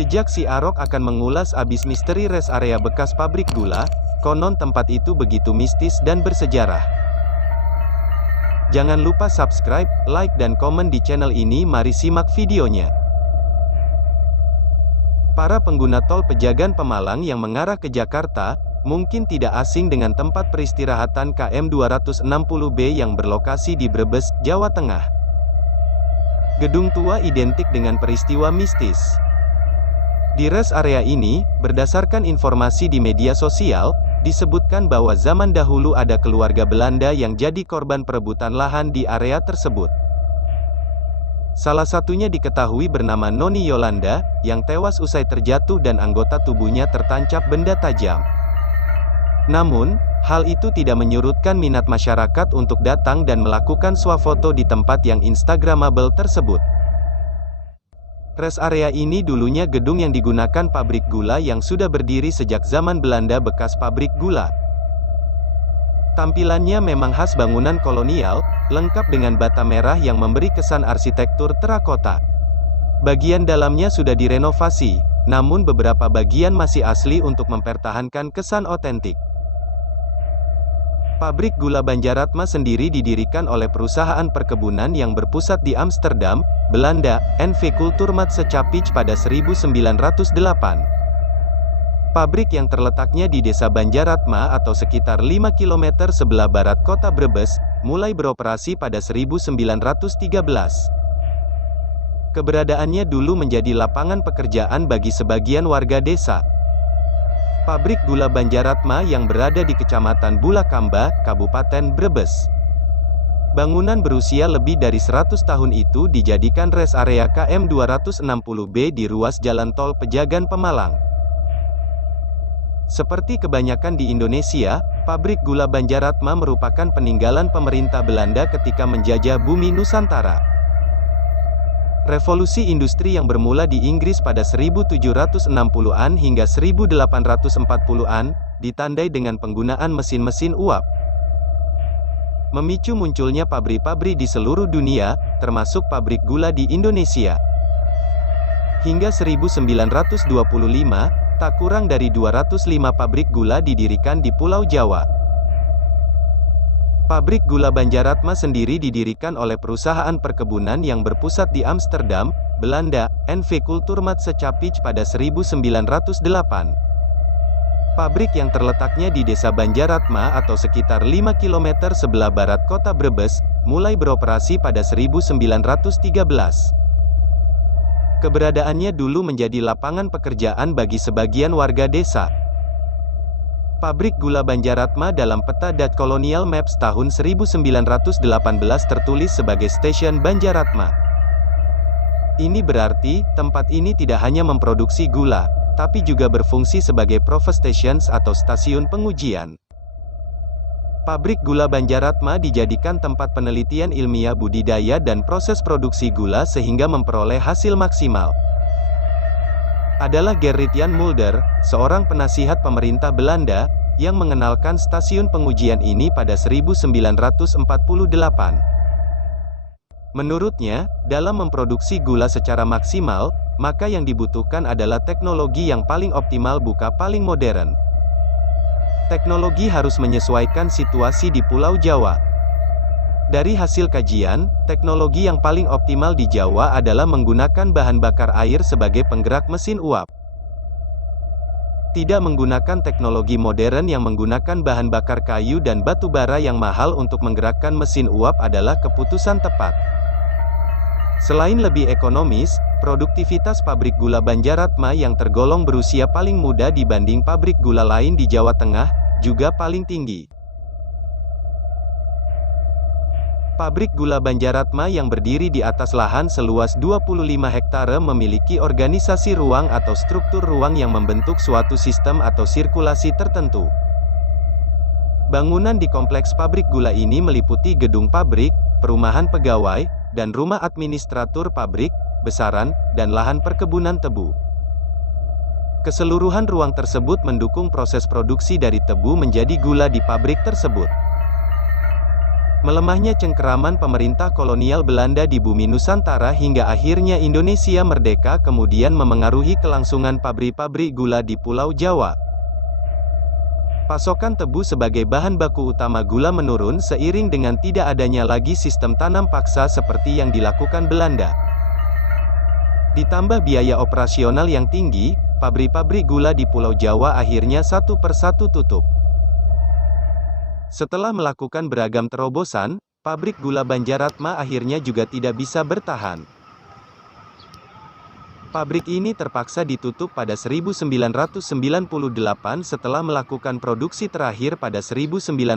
Jejak si Arok akan mengulas abis misteri rest area bekas pabrik gula, konon tempat itu begitu mistis dan bersejarah. Jangan lupa subscribe, like dan komen di channel ini. Mari simak videonya. Para pengguna tol Pejagan Pemalang yang mengarah ke Jakarta, mungkin tidak asing dengan tempat peristirahatan KM 260B yang berlokasi di Brebes, Jawa Tengah. Gedung tua identik dengan peristiwa mistis. Di rest area ini, berdasarkan informasi di media sosial, disebutkan bahwa zaman dahulu ada keluarga Belanda yang jadi korban perebutan lahan di area tersebut. Salah satunya diketahui bernama Noni Yolanda, yang tewas usai terjatuh dan anggota tubuhnya tertancap benda tajam. Namun, hal itu tidak menyurutkan minat masyarakat untuk datang dan melakukan swafoto di tempat yang instagramable tersebut. Rest area ini dulunya gedung yang digunakan pabrik gula yang sudah berdiri sejak zaman Belanda bekas pabrik gula. Tampilannya memang khas bangunan kolonial, lengkap dengan bata merah yang memberi kesan arsitektur terakota. Bagian dalamnya sudah direnovasi, namun beberapa bagian masih asli untuk mempertahankan kesan otentik. Pabrik gula Banjaratma sendiri didirikan oleh perusahaan perkebunan yang berpusat di Amsterdam, Belanda, NV Kulturmatse Capic pada 1908. Pabrik yang terletaknya di Desa Banjaratma atau sekitar 5 km sebelah barat kota Brebes, mulai beroperasi pada 1913. Keberadaannya dulu menjadi lapangan pekerjaan bagi sebagian warga desa. Pabrik gula Banjaratma yang berada di Kecamatan Bulakamba, Kabupaten Brebes. Bangunan berusia lebih dari 100 tahun itu dijadikan rest area KM 260B di ruas jalan tol Pejagan Pemalang. Seperti kebanyakan di Indonesia, pabrik gula Banjaratma merupakan peninggalan pemerintah Belanda ketika menjajah bumi Nusantara. Revolusi industri yang bermula di Inggris pada 1760-an hingga 1840-an, ditandai dengan penggunaan mesin-mesin uap. Memicu munculnya pabrik-pabrik di seluruh dunia, termasuk pabrik gula di Indonesia. Hingga 1925, tak kurang dari 205 pabrik gula didirikan di Pulau Jawa. Pabrik gula Banjaratma sendiri didirikan oleh perusahaan perkebunan yang berpusat di Amsterdam, Belanda, NV Kulturmatse Capic pada 1908. Pabrik yang terletaknya di Desa Banjaratma atau sekitar 5 km sebelah barat kota Brebes, mulai beroperasi pada 1913. Keberadaannya dulu menjadi lapangan pekerjaan bagi sebagian warga desa. Pabrik gula Banjaratma dalam peta Dat Colonial Maps tahun 1918 tertulis sebagai Stasiun Banjaratma. Ini berarti, tempat ini tidak hanya memproduksi gula, tapi juga berfungsi sebagai proof stations atau stasiun pengujian. Pabrik gula Banjaratma dijadikan tempat penelitian ilmiah budidaya dan proses produksi gula sehingga memperoleh hasil maksimal. Adalah Gerrit Jan Mulder, seorang penasihat pemerintah Belanda, yang mengenalkan stasiun pengujian ini pada 1948. Menurutnya, dalam memproduksi gula secara maksimal, maka yang dibutuhkan adalah teknologi yang paling optimal bukan paling modern. Teknologi harus menyesuaikan situasi di Pulau Jawa. Dari hasil kajian, teknologi yang paling optimal di Jawa adalah menggunakan bahan bakar air sebagai penggerak mesin uap. Tidak menggunakan teknologi modern yang menggunakan bahan bakar kayu dan batu bara yang mahal untuk menggerakkan mesin uap adalah keputusan tepat. Selain lebih ekonomis, produktivitas pabrik gula Banjaratma yang tergolong berusia paling muda dibanding pabrik gula lain di Jawa Tengah, juga paling tinggi. Pabrik gula Banjaratma yang berdiri di atas lahan seluas 25 hektare memiliki organisasi ruang atau struktur ruang yang membentuk suatu sistem atau sirkulasi tertentu. Bangunan di kompleks pabrik gula ini meliputi gedung pabrik, perumahan pegawai, dan rumah administratur pabrik, besaran, dan lahan perkebunan tebu. Keseluruhan ruang tersebut mendukung proses produksi dari tebu menjadi gula di pabrik tersebut. Melemahnya cengkeraman pemerintah kolonial Belanda di bumi Nusantara hingga akhirnya Indonesia merdeka kemudian memengaruhi kelangsungan pabrik-pabrik gula di Pulau Jawa. Pasokan tebu sebagai bahan baku utama gula menurun seiring dengan tidak adanya lagi sistem tanam paksa seperti yang dilakukan Belanda. Ditambah biaya operasional yang tinggi, pabrik-pabrik gula di Pulau Jawa akhirnya satu persatu tutup. Setelah melakukan beragam terobosan, pabrik gula Banjaratma akhirnya juga tidak bisa bertahan. Pabrik ini terpaksa ditutup pada 1998 setelah melakukan produksi terakhir pada 1997.